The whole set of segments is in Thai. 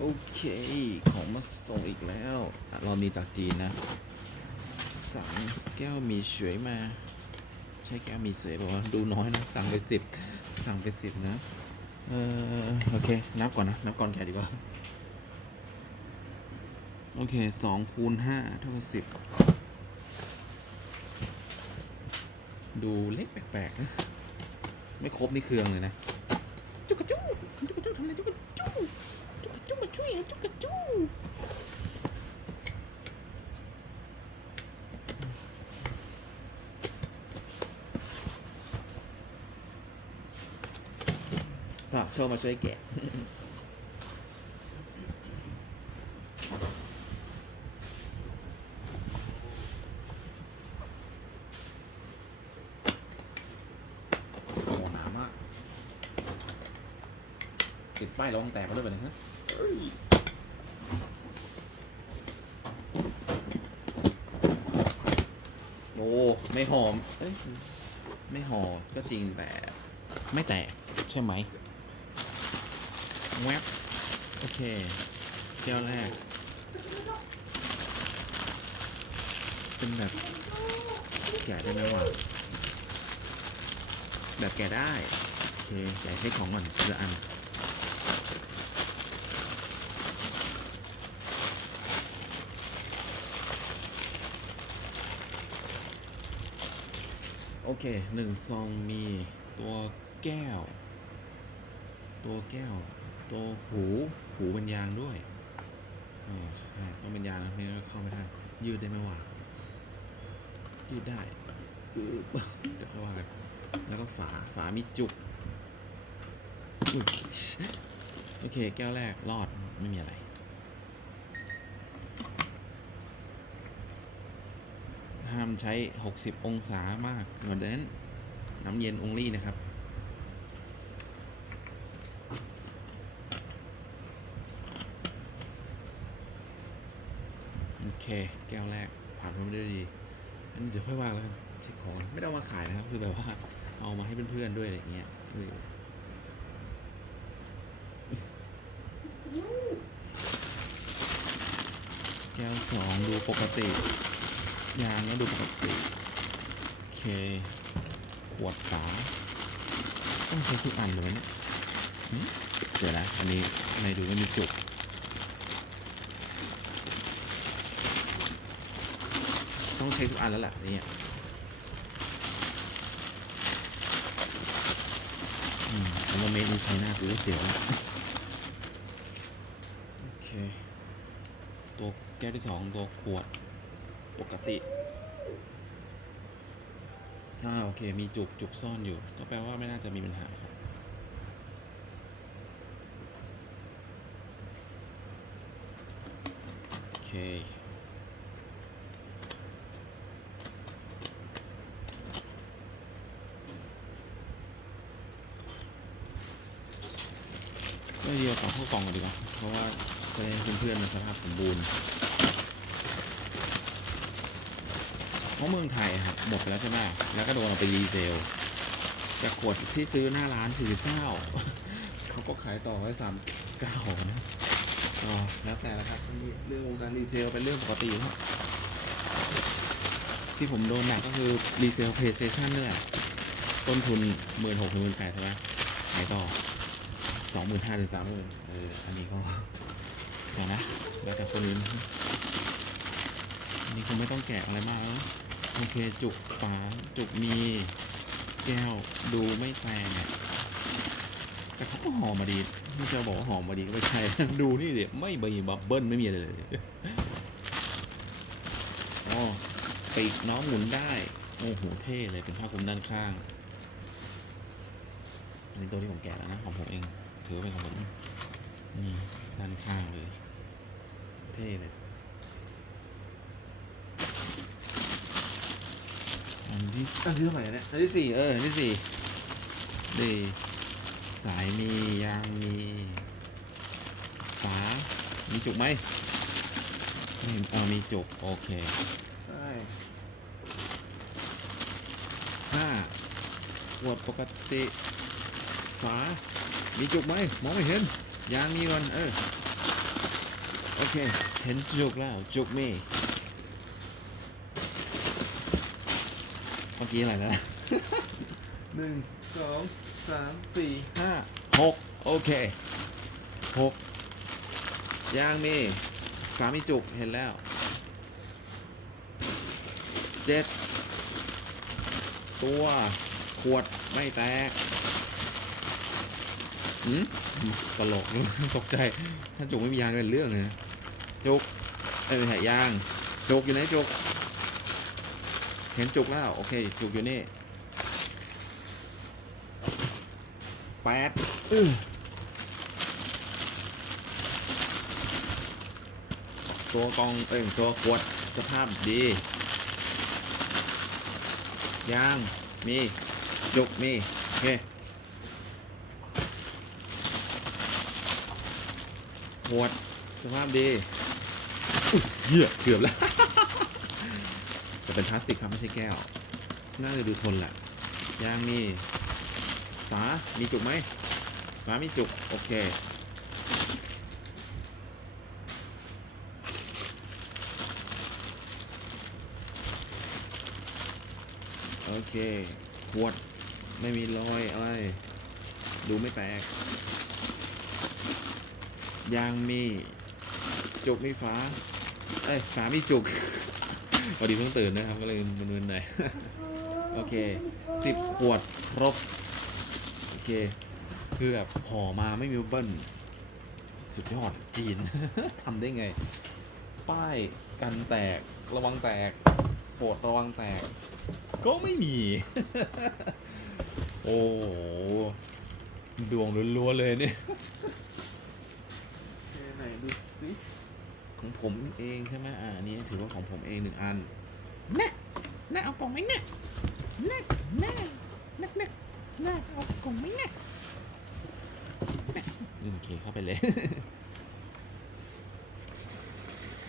โอเค ของมาส่งอีกแล้วอะรอบนี้จากจีนนะสั่งแก้วหมีสวยมา ใช่แก้วหมีสวยบอกว่าดูน้อยนะ สั่งไปสิบสั่งไปสิบนะ เออโอเค นับก่อนนะ นับก่อนแกะดีกว่า โอเคสองคูณห้าเท่ากับสิบดูเล็กแปลกๆนะไม่ครบนี่เครื่องเลยนะ จุกกระจูจุกกระจูทำอะไรจุกก ระจูจุกมาช่วยจุกกระจูต่อโชว์มาช่วยแกะโอ้โหนามากติดป้ายรองแตกมาด้วยไปเลยฮะเอ้ย โอ้ไม่หอมเอ้ยไม่หอมก็จริงแต่ไม่แตกใช่ไหมแวบโอเคแก้วแรก เป็นแบบแกะได้ไหมวะแบบแกะได้ โอเคแกะให้ของก่อนทีละอัน โอเคหนึ่งซองมีตัวแก้ว ตัวแก้ว ตัวหูหูเป็นยางด้วยอ๋อใช่ต้องเป็นยางนะไม่งั้นเข้าไม่ได้ยืดได้ไหมวะยืดได้อึ๊บเดี๋ยวค่อยว่ากันแล้วก็ฝาฝามีจุก โอเค แก้วแรกรอดไม่มีอะไร ห้าม ใช้ 60 องศามากเหมือนนั้นน้ำเย็นองลี่นะครับ โอเค แก้วแรกผ่านพ้นได้ดีอันนี้เดี๋ยวค่อยว่าแล้วกันเช็คของไม่ได้เอามาขายนะครับ คือแบบว่าเอามาให้เพื่อนๆด้วยอะไรอย่างเงี้ยแก้วสองดูปกติ ยางก็ดูปกติโอเคขวดฝาต้องใช้ทุกอันเลยไหมเนี่ยหึเดี๋ยวนะอันนี้ในดูไม่มีจุกต้องใช้ทุกอันแล้วแหละเนี่ยอืมอันว่าเมดนี้ใช้หน้ากูก็เสียวแล้วโอเค ตัวแก้วที่สองตัวขวด ปกติอ่าโอเค มีจุกจุกซ่อนอยู่ ก็แปลว่าไม่น่าจะมีปัญหาครับโอเคก็เดียวต่อเข้ากล่องกันดีกว่าเพราะว่าจะให้เพื่อนๆมันสภาพสมบูรณ์ เพราะเมืองไทยครับหมดไปแล้วใช่ไหมแล้วก็โดนเอาไปรีเซลจากขวดที่ซื้อหน้าร้าน49เขาก็ขายต่อไว้39นะก็แล้วแต่ละครับเรื่องวงการรีเซลเป็นเรื่องปกติครับที่ผมโดนหนักก็คือรีเซล PlayStation นี่แหละต้นทุน1 6 0 0 0 1 8ใช่ไหมขายต่อ25,000ถึง30,000เอออันนี้ก็นะแล้วแต่คนอื่น อันนี้คงไม่ต้องแกะอะไรมากแล้วโอเคจุกฝาจุกมีแก้วดูไม่แพงอะแต่เขาก็หอมมาดีไม่จะบอกว่าหอมมาดีก็ไม่ใช่ดูนี่เดี๋ยไม่มีบับเบิ้ลไม่มีอะไรเลยอ๋อปีกน้องหมุนได้โอ้โหเท่เลยเป็นผ้าคลุมด้านข้างอันนี้ตัวที่ผมแกะแล้วนะของผมเอง ถือเป็นของผมนี่ด้านข้างเลย เท่เลย อันที่อันที่เท่าไหร่เนี่ยอันที่สี่เอออันที่สี่ดีสายมียางมีฝามีจุกไหมไม่เห็นเออมีจุกโอเคใช่ห้าขวดปกติฝามีจุกไหมมองไม่เห็นยางมีก่อนเออโอเค เห็นจุกแล้ว จุกมี เมื่อกี้อะไรนะหนึ่งสองสามสี่ห้าหกโอเคหกยางมีฝามีจุกเห็นแล้วเจ็ดตัวขวดไม่แตกหืมตลกตกใจ ถ้าจุกไม่มียางเป็นเรื่องเลยนะจุกเอ้ยไม่ใช่ยาง จุกอยู่ไหนจุก เห็นจุกแล้ว โอเค จุกอยู่นี่แปดอื้อตัวกองเอ้ยตัวขวดสภาพดียางมีจุกมีโอเคขวดสภาพดีอุ๊ยเหี้ยเกือบแล้ว แต่เป็นพลาสติกครับไม่ใช่แก้ว น่าจะดูทนแหละยางมีฝา มีจุกไหมฝามีจุก โอเค โอเค ขวด ไม่มีรอยอะไร ดูไม่แตก ยางมี จุกมีฝา เอ้ย ฝามีจุก พอดีเพิ่งตื่นนะครับ ก็เลยมึนๆหน่อย โอเคสิบขวดครบ โอเค คือแบบห่อมาไม่มีเบิ้ลสุดยอดจีน ทำได้ไง ป้ายกันแตกระวังแตกปรดระวังแตก ก็ไม่มี โอ้โหดวงล้วนๆเลยเนี่ยไหนดูสิ ของผมเองใช่ไหมอ่าอันนี้ถือว่าของผมเองหนึ่งอันน่ะน่เอากล่องไหมน่ะน่ะน่าน่ะน่ะน่เอากล่องไหมน่ะโอเคเข้าไปเลย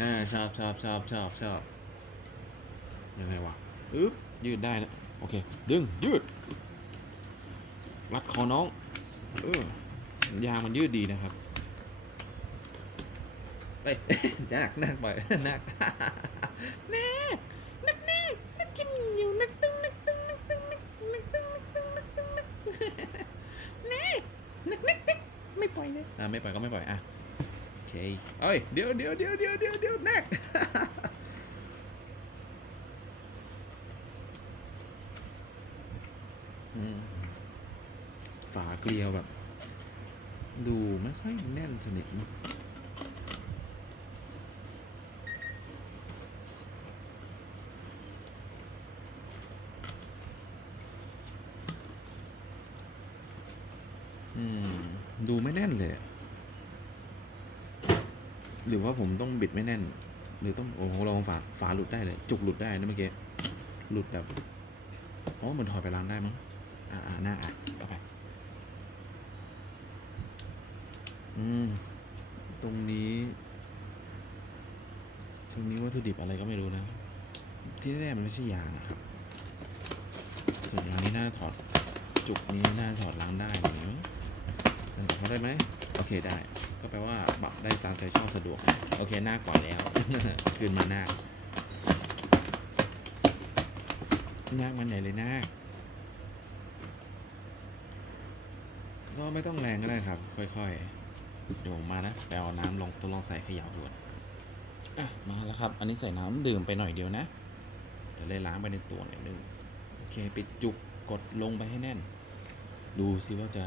อ่าชอบชอบชอบชอบชอบยังไงวะอึ๊บยืดได้นะโอเค ดึง ยืด รัดคอน้องเออยางมันยืดดีนะครับ เอ้ยนักนักไปนักน่านักน่านักจะมีอยู่นักตึงนักตึงนักตึงนักนักตึงนักตึงนักตึงนักน่านักนักนักไม่ปล่อยเลยอ่าไม่ปล่อยก็ไม่ปล่อยอะโอเคเอ้ยเดี๋ยวเดี๋ยวเดี๋ยวเดี๋ยวเดี๋ยวเดี๋ยวนักฝาเกลียวแบบ ดูไม่ค่อยแน่นสนิทนะ ดูไม่แน่นเลย หรือว่าผมต้องบิดไม่แน่น หรือต้องโอ้โหลองฝาฝาหลุดได้เลย จุกหลุดได้นะเมื่อกี้ หลุดแบบอ๋อมันถอดไปล้างได้มั้ง อ่าหน้าอะเอาไป อืม ตรงนี้ ตรงนี้วัตถุดิบอะไรก็ไม่รู้นะ ที่แน่ๆมันไม่ใช่ยางอะครับ ส่วนยางนี้น่าถอดจุกนี้น่าถอดล้างได้หรือ เขาได้ไหมโอเคได้ ก็แปลว่าปรับได้ตามใจชอบสะดวก โอเคหน้าก่อนแล้ว คืนมาหน้าหน้ามันไหนเลยหน้าก็ไม่ต้องแรงก็ได้ครับ ค่อยๆ เดี๋ยวผมมานะไปเอาน้ำลงทดลองใส่เขย่าดูก่อนอะมาแล้วครับ อันนี้ใส่น้ำดื่มไปหน่อยเดียวนะจะเลยล้างไปในตัวหน่อยนึงโอเค ปิดจุกกดลงไปให้แน่น ดูซิว่าจะ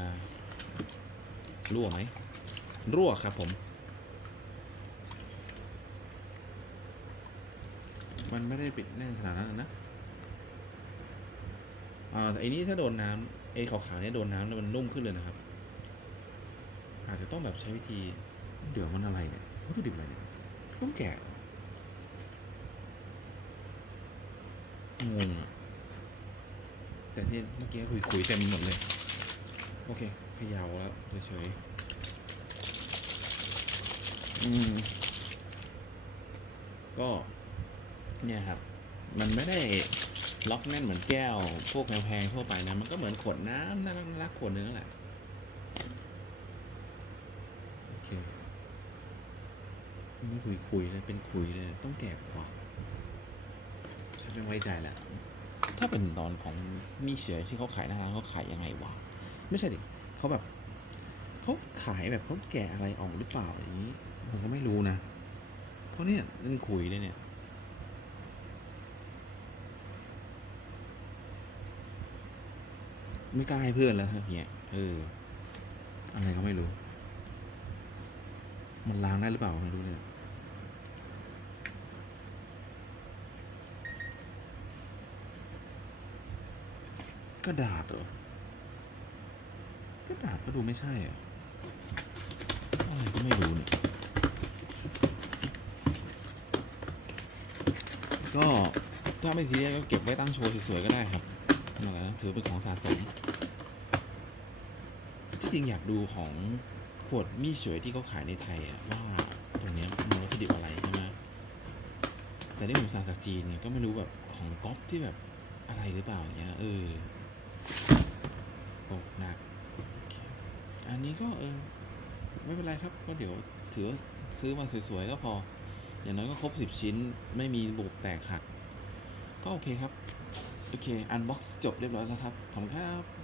รั่วไหมรั่วครับผม มันไม่ได้ปิดแน่นขนาดนั้นนะอ่าแต่อันนี้ถ้าโดนน้ำไอ้ขาวๆเนี่ยโดนน้ำมันนุ่มขึ้นเลยนะครับ อาจจะต้องแบบใช้วิธี เดี๋ยวมันอะไรเนี่ยวัตถุดิบอะไรเนี่ยต้องแกะงงอะแต่ที่เมื่อกี้คุยคุยเต็มหมดเลย โอเคเขยาวแล้วเฉยๆอืม ก็ เนี่ยครับ มันไม่ได้ล็อกแน่นเหมือนแก้ว พวกแพงๆทั่วไปนะ มันก็เหมือนขวดน้ำน่ารักน่ารักขวดนึงนั่นแหละโอเคไม่คุยคุยเลยเป็นคุยเลย ต้องแกะกว่าฉันไม่ไว้ใจแล้วถ้าเป็นตอนของมีเฉยที่เขาขายหน้าร้านเขาขายยังไงวะ ไม่ใช่ดิเขาแบบเขาขายแบบเขาแกะอะไรออกหรือเปล่าอย่างนี้ ผมก็ไม่รู้นะเพราะเนี่ยนั่นคุยเลยเนี่ยไม่กล้าให้เพื่อนแล้วเฮียเออ อะไรก็ไม่รู้ มันล้างได้หรือเปล่าไม่รู้เนี่ยกระดาษเหรอ กระดาษก็ดูไม่ใช่อะอะไรก็ไม่รู้เนี่ยก็ถ้าไม่ซีเรียสก็เก็บไว้ตั้งโชว์สวยๆก็ได้ครับนั่นแหละถือเป็นของสะสม ที่จริงอยากดูของขวดมีดสวยที่เขาขายในไทยอะว่าตรงเนี้ยมันวัตถุดิบอะไรใช่ไหมแต่ที่ผมสั่งจากจีนเนี่ยก็ไม่รู้แบบของก๊อปที่แบบอะไรหรือเปล่าเงี้ยเออโอ้หนัก อันนี้ก็เออไม่เป็นไรครับก็เดี๋ยวถือว่าซื้อมาสวยๆก็พอ อย่างน้อยก็ครบสิบชิ้น ไม่มีบุบแตกหัก ก็โอเคครับ โอเค อันบ็อกซ์จบเรียบร้อยแล้วครับ ขอบคุณครับ